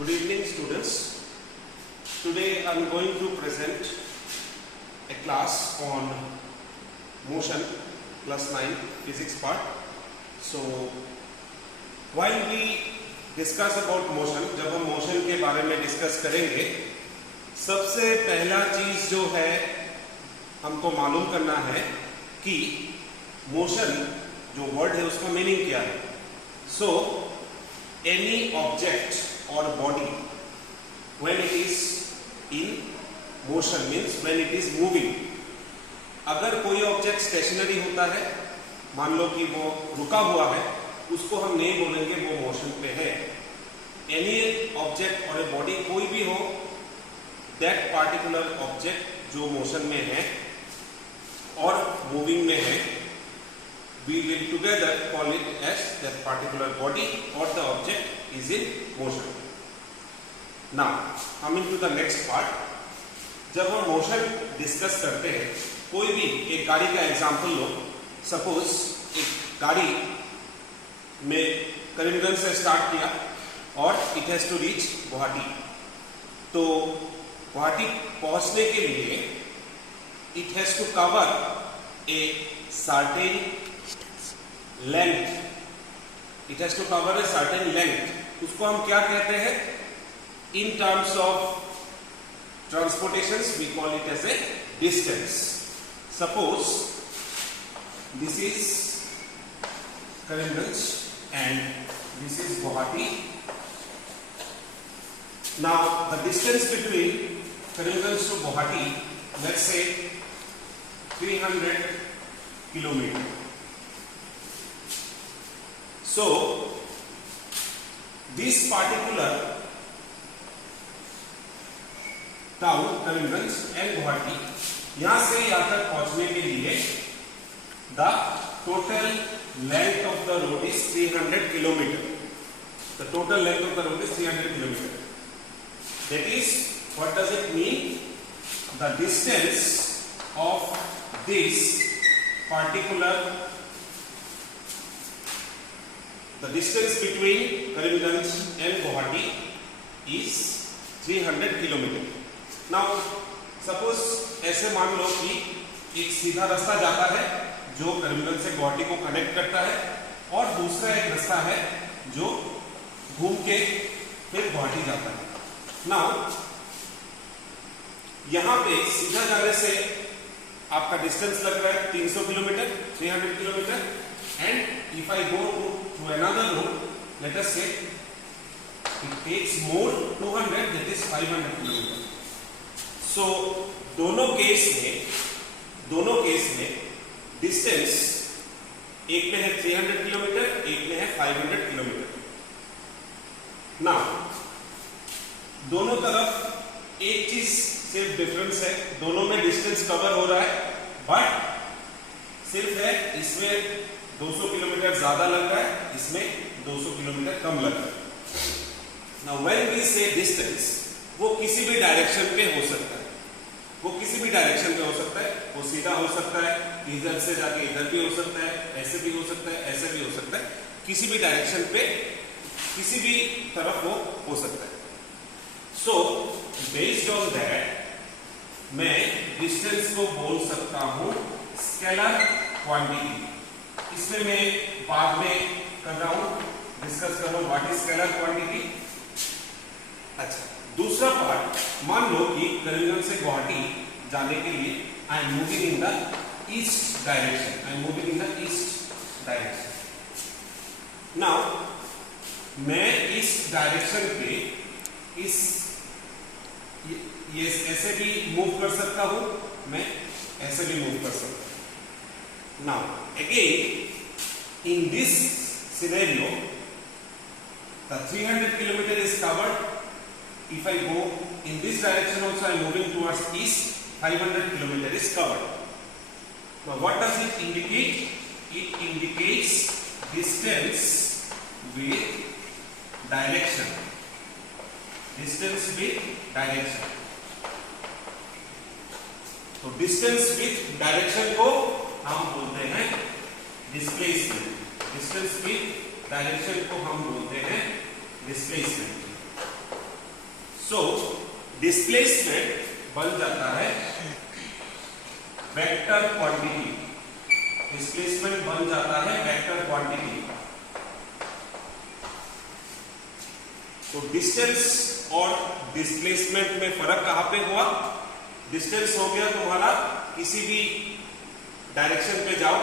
Good evening, students. Today I am going to present a class on motion plus 9 physics part. So while we discuss about motion, जब हम motion के बारे में discuss करेंगे, सबसे पहला चीज जो है हमको मालूम करना है कि motion जो word है उसका meaning क्या है. So any object or body when it is in motion means when it is moving. अगर कोई ऑब्जेक्ट स्टेशनरी होता है, मान लो कि वो रुका हुआ है, उसको हम नहीं बोलेंगे वो मोशन पे है. एनी ऑब्जेक्ट और ए बॉडी कोई भी हो, दैट पार्टिकुलर ऑब्जेक्ट जो मोशन में है और मूविंग में है, we will together call it as that particular body or the object is in motion. Now coming to the next part, जब हम मोशन डिस्कस करते हैं, कोई भी एक गाड़ी का एग्जांपल लो. सपोज एक गाड़ी में करीमगंज से स्टार्ट किया और it has to reach Guwahati. तो गुवाहाटी पहुंचने के लिए it has to cover a certain length. It has to cover a certain length. उसको हम क्या कहते हैं? In terms of transportations we call it as a distance. Suppose this is Karimganj and this is Guwahati. Now the distance between Karimganj to Guwahati, let's say 300 kilometer. So this particular town Karimganj and Guwahati, यहां से यहां तक पहुंचने के लिए the total length of the road is 300 kilometre. The total length of the road is 300 kilometre. That is, what does it mean? The distance of this particular, the distance between Karimganj and Guwahati is 300 kilometre. Now suppose ऐसे मान लो कि एक सीधा रास्ता जाता है जो करीमगंज से गुवाहाटी को कनेक्ट करता है, और दूसरा एक रास्ता है जो घूम के फिर गुवाहाटी जाता है. नाउ यहां पे सीधा जाने से आपका डिस्टेंस लग रहा है 300 kilometre, 300 kilometre. And if I go to another road, let us say it takes more 200, that is 500 kilometre. So दोनों केस में डिस्टेंस एक में है 300 किलोमीटर, एक में है 500 किलोमीटर. ना दोनों तरफ एक चीज सिर्फ डिफरेंस है, दोनों में डिस्टेंस कवर हो रहा है, बट सिर्फ है इसमें 200 किलोमीटर ज्यादा लग रहा है, इसमें 200 किलोमीटर कम लग रहा है. नाउ व्हेन वी से डिस्टेंस, वो किसी भी डायरेक्शन पे हो सकता है. वो किसी भी डायरेक्शन पे हो सकता है. वो सीधा हो सकता है, इधर से जाके इधर भी हो सकता है, ऐसे भी हो सकता है, ऐसे भी हो सकता है. किसी भी डायरेक्शन पे किसी भी तरफ वो हो सकता है. सो बेस्ड ऑन दैट मैं डिस्टेंस को बोल सकता हूं स्केलर क्वांटिटी. इसमें मैं बाद में कर रहा हूं, डिस्कस कर रहा हूं व्हाट इज स्केलर क्वांटिटी. अच्छा, दूसरा पार्ट, मान लो कि करीमगंज से गुवाहाटी जाने के लिए I am moving in the east direction. I am moving in the east direction. Now मैं इस डायरेक्शन पे ये ऐसे भी मूव कर सकता हूं, मैं ऐसे भी मूव कर सकता हूं. Now again in this scenario the 300 kilometer is covered. If I go in this direction also, I am moving towards east, 500 kilometer is covered. Now what does it indicate? It indicates distance with direction. Distance with direction. तो distance with direction को हम बोलते हैं displacement. Distance with direction को हम बोलते हैं displacement. So displacement बन जाता है वेक्टर क्वांटिटी। डिस्प्लेसमेंट बन जाता है वेक्टर क्वांटिटी। तो डिस्टेंस और डिस्प्लेसमेंट में फर्क कहां पे हुआ? डिस्टेंस हो गया तुम्हारा किसी भी डायरेक्शन पे जाओ,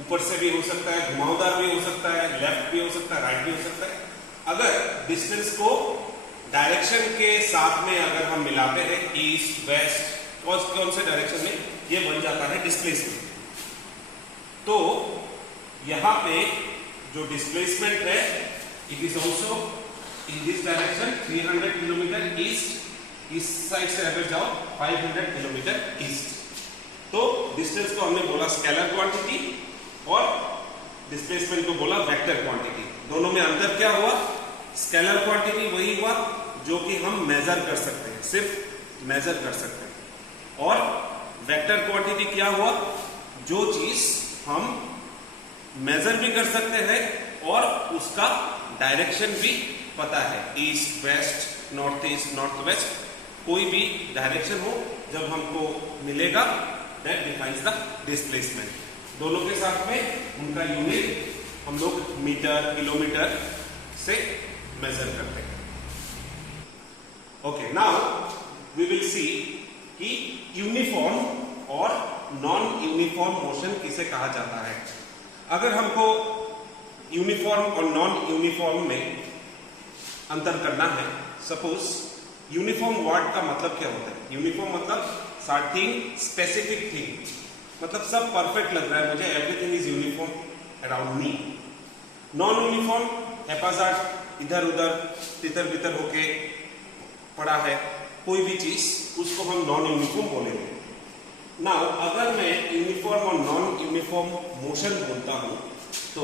ऊपर से भी हो सकता है, घुमावदार भी हो सकता है, लेफ्ट भी हो सकता है, राइट भी हो सकता है। अगर डिस्टेंस को डायरेक्शन के साथ में अगर हम मिलाते हैं, ईस्ट वेस्ट, कौन से डायरेक्शन में, ये बन जाता है डिस्प्लेसमेंट। तो यहां पे जो डिस्प्लेसमेंट है, it is also in this direction 300 kilometre east. इस साइड से अगर जाओ 500 किलोमीटर ईस्ट। तो डिस्टेंस को हमने बोला स्केलर क्वांटिटी और डिस्प्लेसमेंट को बोला वेक्टर क्वांटिटी। दोनों में अंतर क्या हुआ? स्केलर क्वांटिटी वही हुआ जो कि हम मेजर कर सकते हैं, सिर्फ मेजर कर सकते हैं। और वेक्टर क्वांटिटी क्या हुआ? जो चीज हम मेजर भी कर सकते हैं और उसका डायरेक्शन भी पता है, east west, north east, north west, कोई भी डायरेक्शन हो जब हमको मिलेगा, दैट डिफाइंस द डिस्प्लेसमेंट। दोनों के साथ में उनका यूनिट हम लोग मीटर, किलोमीटर से मेजर करते हैं। Okay, now we will see कि यूनिफॉर्म और नॉन यूनिफॉर्म मोशन किसे कहा जाता है। अगर हमको यूनिफॉर्म और नॉन यूनिफॉर्म में अंतर करना है, सपोज यूनिफॉर्म वर्ड का मतलब क्या होता है? यूनिफॉर्म मतलब समथिंग स्पेसिफिक थिंग, मतलब सब परफेक्ट लग रहा है मुझे, everything is uniform around me. Non uniform haphazard, इधर उधर तितर बितर होके पड़ा है कोई भी चीज, उसको हम नॉन यूनिफॉर्म बोलेंगे। नाउ अगर मैं यूनिफॉर्म और नॉन यूनिफॉर्म मोशन बोलता हूं तो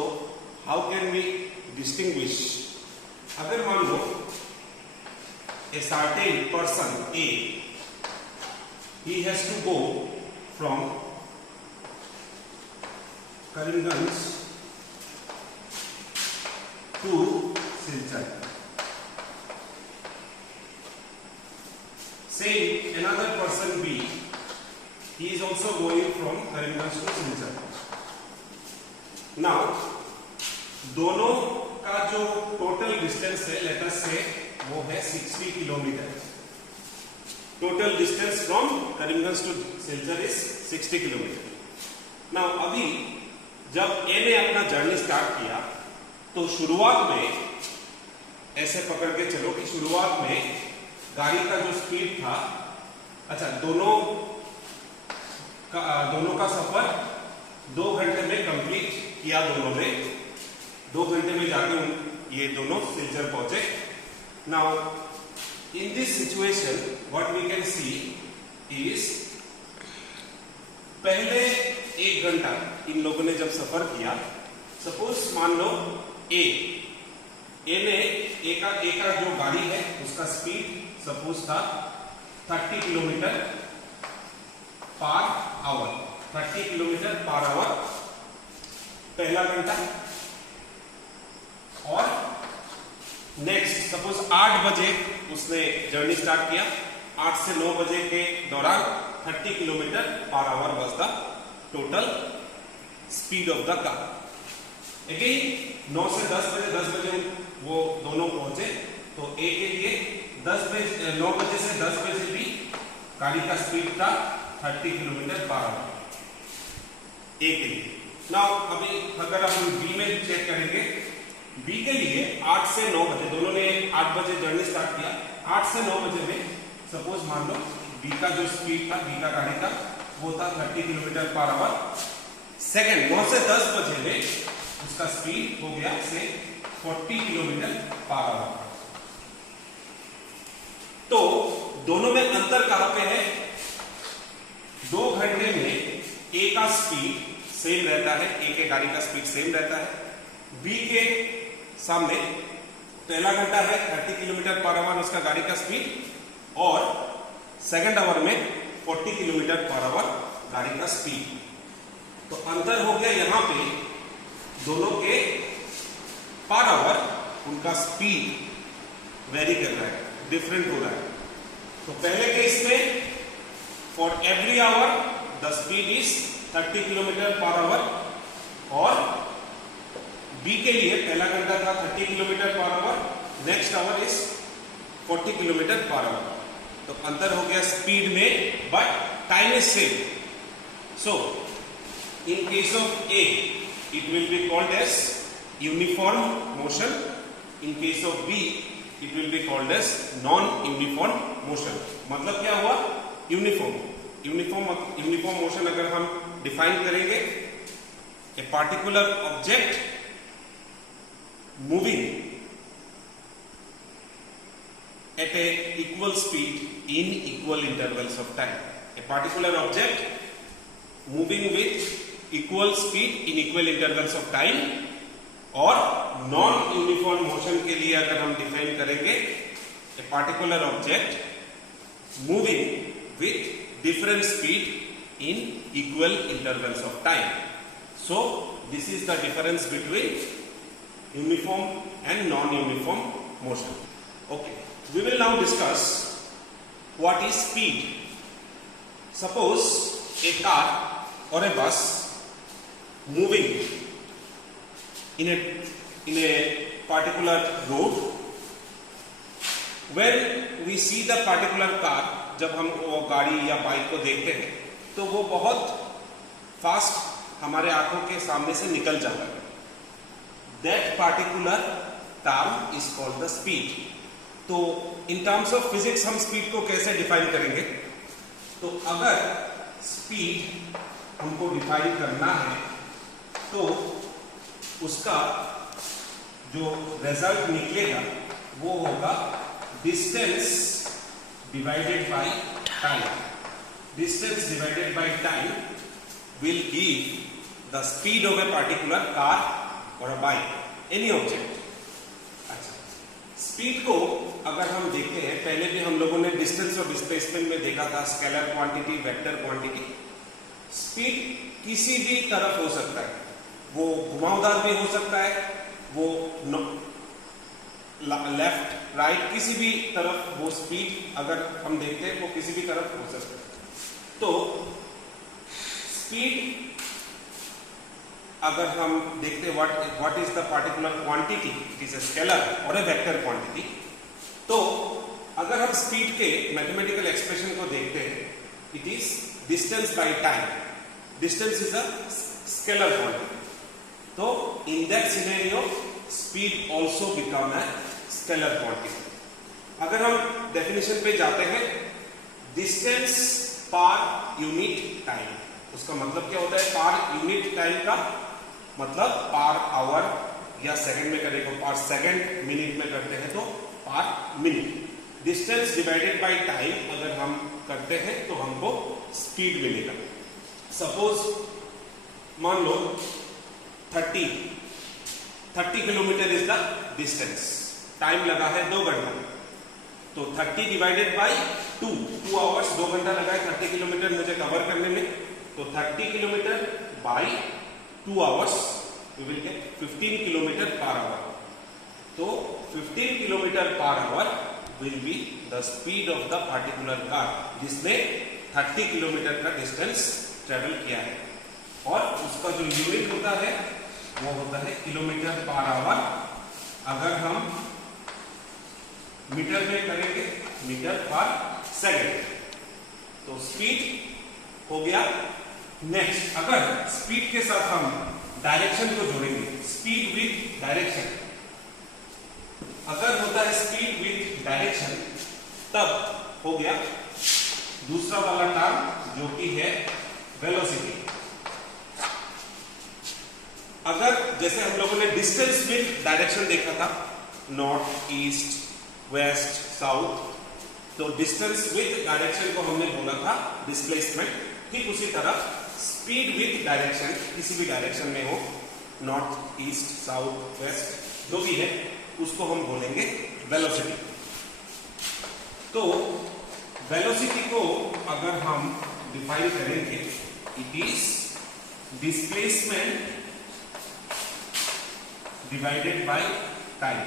हाउ कैन वी डिस्टिंग्विश? अगर मान लो a certain person A, he has to go from Karimganj to Silchar. Same another person B, he is also going from Karimganj to Silchar. Now दोनों का जो total distance है, let us say वो है 60 kilometre. Total distance from Karimganj to Silchar is 60 kilometre. Now अभी जब ए ने अपना जर्नी स्टार्ट किया तो शुरुआत में ऐसे पकड़ के चलो कि शुरुआत में गाड़ी का जो स्पीड था, अच्छा दोनों का सफर 2 घंटे में कंप्लीट किया। दोनों ने 2 घंटे में जाके ये दोनों सिलचर पहुंचे। Now, in this situation, what we can see is पहले 1 घंटा इन लोगों ने जब सफर किया, सपोज मान लो ए ने ए का जो गाड़ी है उसका स्पीड सपोज था 30 kilometre per our, 30 kilometre per our पहला घंटा। और नेक्स्ट सपोज 8 बजे उसने जर्नी स्टार्ट किया, 8 से 9 बजे के दौरान 30 kilometre per our was the total speed of the car. Again 9 से 10 बजे वो दोनों पहुंचे, तो ए के लिए 9 बजे से 10 बजे भी गाड़ी का स्पीड था 30 किलोमीटर पर आवर ए के लिए। नाउ अभी अगर हम बी में चेक करेंगे, बी के लिए 8 से 9 बजे, दोनों ने 8 बजे जर्नी स्टार्ट किया, 8 से 9 बजे में सपोज मान लो बी का जो स्पीड था, बी का गाड़ी का, वो था 30 किलोमीटर पर आवर। सेकंड 9 से 10 बजे में उसका स्पीड हो गया से 40 किलोमीटर पर आवर। तो दोनों में अंतर कहां पे है? 2 घंटे में ए का स्पीड सेम रहता है, ए के गाड़ी का स्पीड सेम रहता है। बी के सामने पहला घंटा है 30 किलोमीटर पर आवर उसका गाड़ी का स्पीड, और सेकंड आवर में 40 किलोमीटर पर आवर गाड़ी का स्पीड। तो अंतर हो गया यहां पे दोनों के पर आवर, उनका स्पीड वेरी कर रहा है। डिफरेंट हो रहा है। तो पहले केस में for every hour the speed is 30 kilometre per our, और बी के लिए पहला घंटा था 30 kilometre per our, next our is 40 kilometre per our. तो अंतर हो गया स्पीड में, but time is same. So in case of A it will be called as uniform motion. In case of B it will be called as non-uniform motion. मतलब क्या हुआ? Uniform motion अगर हम डिफाइन करेंगे, a particular object moving at a equal speed in equal intervals of time. A particular object moving with equal speed in equal intervals of time, और non uniform motion के लिए अगर हम define करेंगे, a particular object moving with different speed in equal intervals of time. So this is the difference between uniform and non uniform motion. Okay, we will now discuss what is speed. Suppose a car or a bus moving in a particular road. When we see the particular car, जब हम वो गाड़ी या bike को देखते हैं तो वो बहुत फास्ट हमारे आंखों के सामने से निकल जाता है. That particular term is called the speed. तो इन टर्म्स ऑफ फिजिक्स हम स्पीड को कैसे डिफाइन करेंगे? तो अगर स्पीड हमको डिफाइन करना है तो उसका जो रिजल्ट निकलेगा वो होगा distance divided by time. Distance divided by time will give the speed of a particular car और अ बाइक, एनी ऑब्जेक्ट. स्पीड को अगर हम देखते हैं, पहले भी हम लोगों ने डिस्टेंस और डिस्प्लेसमेंट में देखा था, scalar quantity, vector quantity. Speed किसी भी तरफ हो सकता है, वो घुमावदार भी हो सकता है, वो लेफ्ट राइट किसी भी तरफ वो स्पीड अगर हम देखते हैं वो किसी भी तरफ हो सकता है. तो स्पीड अगर हम देखते हैं what is the particular quantity, it is a scalar और ए वेक्टर क्वांटिटी. तो अगर हम स्पीड के मैथमेटिकल एक्सप्रेशन को देखते हैं, it is distance by time. Distance is a scalar quantity. तो in that scenario speed also become a scalar quantity. अगर हम डेफिनेशन पे जाते हैं, डिस्टेंस पर यूनिट टाइम, उसका मतलब क्या होता है? पर यूनिट टाइम का मतलब पर आवर या सेकंड में करें तो पर सेकंड, मिनट में करते हैं तो पर minute. Distance divided by time अगर हम करते हैं तो हमको स्पीड मिलेगा. सपोज मान लो 30 kilometre is the distance. Time लगा है 2 घंटा. तो 30 डिवाइडेड बाय 2 आवर्स, 2 घंटा लगा है 30 किलोमीटर मुझे कवर करने में. तो 30 kilometre bye 2 hours we will get 15 kilometre per our. तो 15 kilometre per our will be the speed of the particular car जिसने 30 किलोमीटर का डिस्टेंस ट्रेवल किया है. और उसका जो यूनिट होता है वो होता है किलोमीटर पर आवर. अगर हम मीटर में करेंगे, मीटर पर सेकंड. तो स्पीड हो गया. नेक्स्ट, अगर स्पीड के साथ हम डायरेक्शन को जोड़ेंगे, स्पीड विथ डायरेक्शन. अगर होता है स्पीड विथ डायरेक्शन, तब हो गया दूसरा वाला टर्म जो कि है वेलोसिटी. अगर जैसे हम लोगों ने डिस्टेंस विथ डायरेक्शन देखा था, नॉर्थ, ईस्ट, वेस्ट, साउथ, तो डिस्टेंस विथ डायरेक्शन को हमने बोला था डिस्प्लेसमेंट. ठीक उसी तरह स्पीड विथ डायरेक्शन, किसी भी डायरेक्शन में हो, नॉर्थ, ईस्ट, साउथ, वेस्ट, जो भी है, उसको हम बोलेंगे वेलोसिटी. तो वेलोसिटी को अगर हम डिफाइन करेंगे, it is displacement divided by time.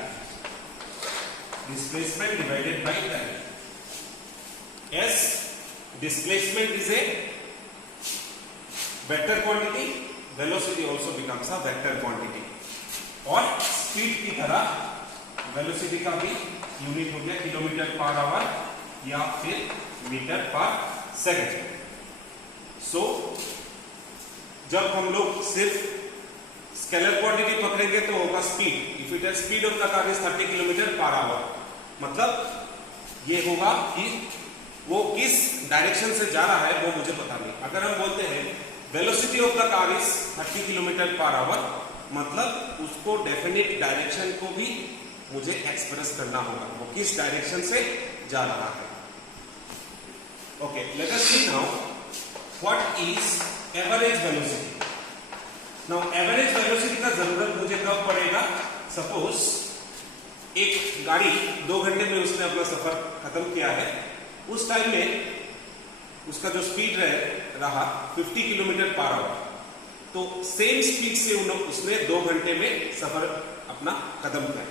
displacement divided by time. As displacement is a vector quantity, velocity also becomes a vector quantity. और स्पीड की तरह वेलोसिटी का भी यूनिट हो गया किलोमीटर पर आवर या फिर मीटर पर सेकंड. सो जब हम लोग सिर्फ स्केलर क्वांटिटी पकड़ेंगे तो होगा speed. If it is speed of the car is 30 kilometre per our, मतलब ये होगा कि वो किस डायरेक्शन से जा रहा है वो मुझे पता नहीं. अगर हम बोलते हैं velocity of the car is 30 kilometre per our, मतलब उसको डेफिनेट डायरेक्शन को भी मुझे एक्सप्रेस करना होगा, वो किस डायरेक्शन से जा रहा है. Okay, let us see now what is average velocity. Now average velocity का जरूरत मुझे कब पड़ेगा? सपोज एक गाड़ी 2 घंटे में उसने अपना सफर खत्म किया है. उस टाइम में उसका जो स्पीड रहा 50 किलोमीटर पर आवर, तो सेम स्पीड से उसने 2 घंटे में सफर अपना खत्म किया.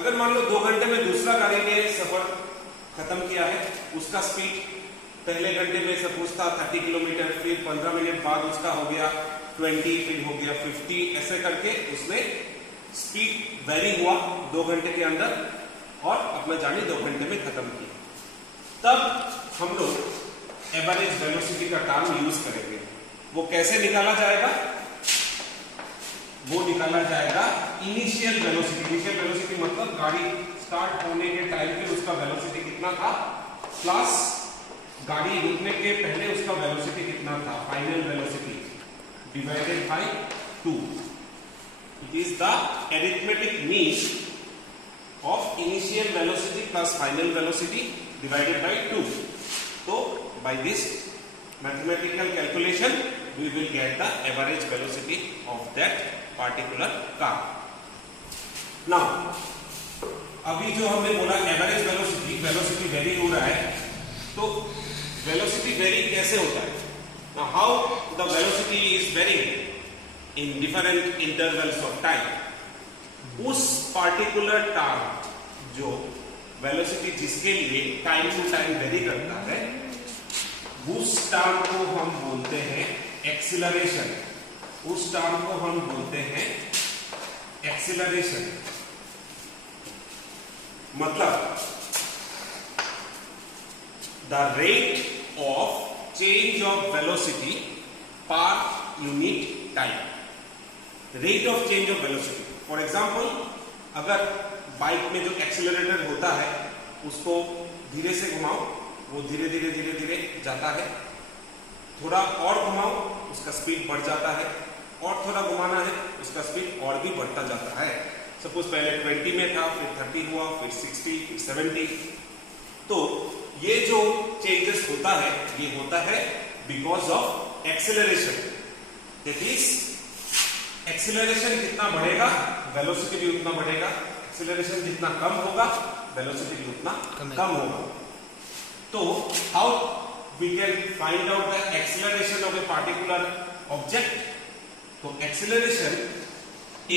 अगर मान लो 2 घंटे में दूसरा गाड़ी ने सफर खत्म किया है, उसका स्पीड पहले घंटे में सपोज था 30 किलोमीटर, फिर 15 मिनट बाद उसका हो गया 20, फिर हो गया 50, ऐसे करके उसने स्पीड वेरी हुआ 2 घंटे के अंदर और अपना जर्नी 2 घंटे में खत्म की. तब हम लोग एवरेज वेलोसिटी का टर्म यूज करेंगे. वो कैसे निकाला जाएगा? वो निकाला जाएगा इनिशियल वेलोसिटी. इनिशियल वेलोसिटी मतलब गाड़ी स्टार्ट होने के टाइम पे उसका वेलोसिटी कितना था, प्लस गाड़ी रुकने के पहले उसका वेलोसिटी कितना था, final velocity, divided bye 2. It is the arithmetic mean of initial velocity plus final velocity divided bye 2. तो by this mathematical calculation we will get the average velocity of that particular car. Now अभी जो हमने बोला average velocity very हो रहा है, तो velocity very कैसे होता है? Now how the velocity is varying in different intervals of time. उस particular term जो वेलोसिटी जिसके लिए टाइम टू टाइम वेरी करता है, उस टर्म को हम बोलते हैं एक्सीलरेशन. उस टर्म को हम बोलते हैं एक्सीलरेशन. मतलब the rate of change of velocity per unit time. Rate of change of velocity. For example, अगर बाइक में जो एक्सीलरेटर होता है उसको धीरे से घुमाओ, वो धीरे धीरे जाता है. थोड़ा और घुमाओ, उसका स्पीड बढ़ जाता है. और थोड़ा घुमाना है, उसका स्पीड और भी बढ़ता जाता है. सपोज पहले 20 में था, फिर 30 हुआ, फिर 60, फिर 70. तो ये जो चेंजेस होता है, ये होता है because of acceleration. That is acceleration जितना बढ़ेगा वेलोसिटी भी उतना बढ़ेगा. एक्सेलरेशन जितना कम होगा वेलोसिटी भी उतना कम होगा. तो how we can find out the acceleration of a particular object? तो acceleration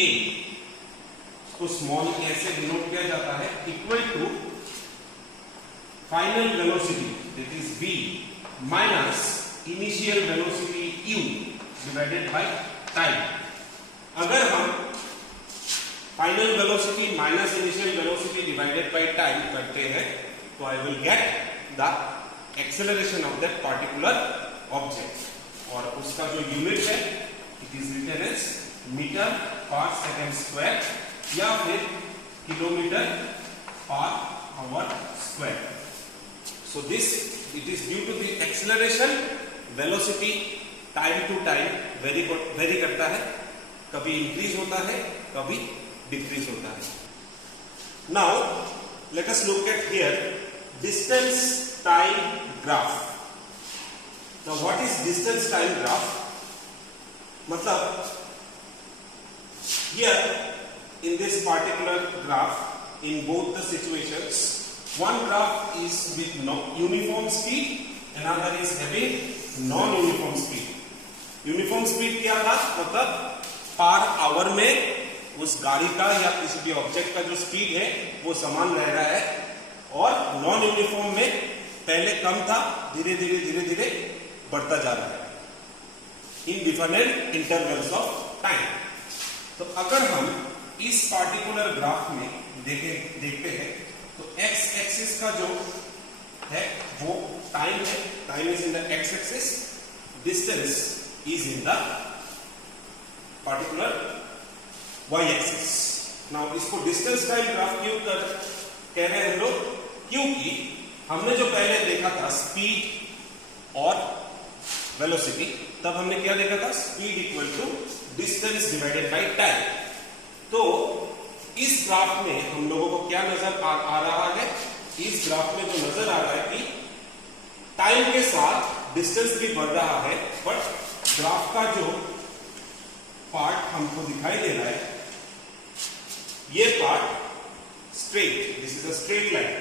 a को स्मॉल a से डिनोट किया जाता है equal to final velocity that is v minus initial velocity u divided by time. अगर हम final velocity minus initial velocity divided by time करते हैं तो I will get the acceleration of that particular object. और उसका जो unit है it is written as metre per second square या फिर kilometre per hour square. So this it is due to the acceleration. velocity time to time vary करता है, कभी increase होता है, कभी डिक्रीज होता है. Now let us look at here distance time graph. Now what is distance time graph? मतलब here in this particular graph, in both the situations, one graph is with uniform speed, another is having non-uniform speed. Uniform speed क्या था? मतलब per hour में उस गाड़ी का या किसी भी ऑब्जेक्ट का जो स्पीड है वो समान रह रहा है, और नॉन यूनिफॉर्म में पहले कम था, धीरे धीरे बढ़ता जा रहा है in different intervals of time. तो अगर हम इस पार्टिकुलर ग्राफ में देखते हैं तो एक्स एक्सिस का जो है वो टाइम है, time is in the X axis, distance is in the particular Y axis. Now इसको डिस्टेंस टाइम ग्राफ क्यों कह रहे हैं हम लोग, क्योंकि हमने जो पहले देखा था स्पीड और वेलोसिटी, तब हमने क्या देखा था, speed equal to distance divided by time. तो इस ग्राफ में हम लोगों को क्या नजर आ रहा है, इस ग्राफ में जो नजर आ रहा है कि टाइम के साथ डिस्टेंस भी बढ़ रहा है, बट ग्राफ का जो पार्ट हमको दिखाई दे रहा है ये part straight, this is a straight line.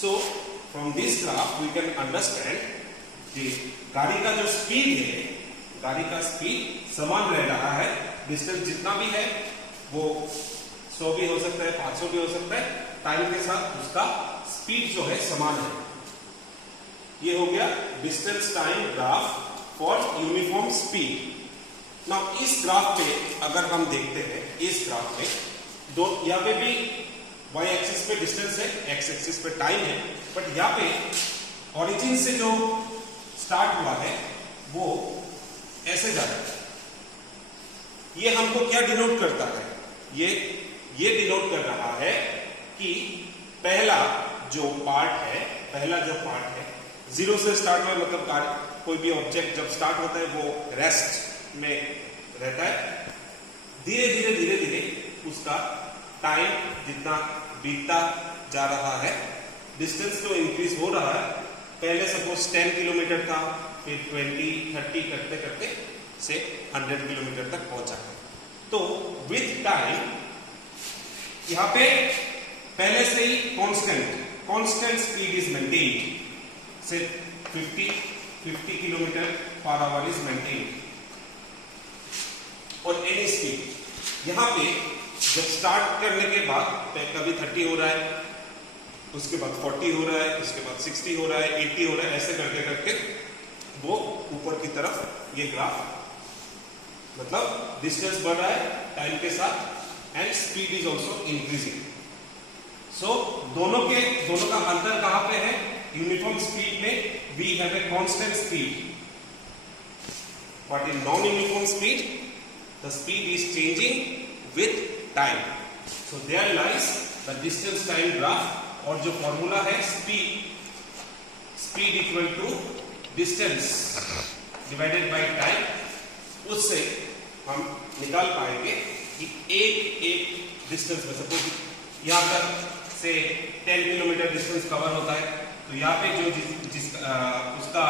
So from this graph we can understand कि गाड़ी का जो स्पीड है, गाड़ी का स्पीड समान रह रहा है, डिस्टेंस जितना भी है वो 100 भी हो सकता है, 500 भी हो सकता है, टाइम के साथ उसका स्पीड जो है समान है। ये हो गया distance time graph for uniform speed. Now इस ग्राफ पे अगर हम देखते हैं, इस ग्राफ में दो, यहाँ पे भी y एक्सिस पे डिस्टेंस है, x एक्सिस पे टाइम है, बट यहाँ पे ओरिजिन से जो स्टार्ट हुआ है वो ऐसे जा रहा है। ये हमको क्या डिनोट करता है, ये डिनोट कर रहा है कि पहला जो पार्ट है जीरो से स्टार्ट हुआ, मतलब कोई भी ऑब्जेक्ट जब स्टार्ट होता है वो रेस्ट में रहता है, धीरे धीरे उसका टाइम जितना बीतता जा रहा है, डिस्टेंस तो इंक्रीज हो रहा है। पहले सपोज 10 किलोमीटर था, फिर 20-30 करते से 100 किलोमीटर तक पहुंचा है। तो विथ टाइम यहां पे पहले से ही कांस्टेंट स्पीड इज मेंटेन्ड, से 50 kilometre per our is maintained और एनी स्पीड। यहां पे जब स्टार्ट करने के बाद कभी 30 हो रहा है, उसके बाद 40 हो रहा है, उसके बाद 60 हो रहा है, 80 हो रहा है, ऐसे करके वो ऊपर की तरफ ये ग्राफ, मतलब डिस्टेंस बढ़ रहा है टाइम के साथ and speed is also increasing. So दोनों का अंतर कहां पे है, यूनिफॉर्म स्पीड में we have a constant speed, but in non uniform speed the speed is changing with time. So there lies the distance time graph, और जो formula है speed equal to distance divided by time, उससे हम निकाल पाएंगे कि एक distance में, सपोज यहां तक से 10 किलोमीटर डिस्टेंस कवर होता है, तो यहाँ पे जो उसका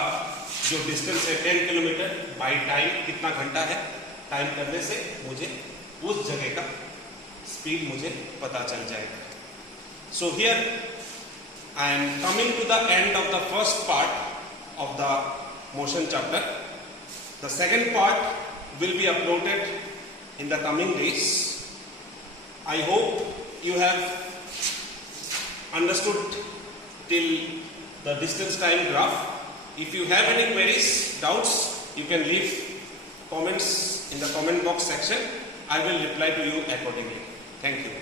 जो डिस्टेंस है 10 किलोमीटर बाय टाइम कितना घंटा है, टाइम करने से मुझे उस जगह का स्पीड मुझे पता चल जाएगा। So here I am coming to the end of the first part of the motion chapter. The second part will be uploaded in the coming days. I hope you have understood till the distance time graph. If you have any queries, doubts, you can leave comments in the comment box section. I will reply to you accordingly. Thank you.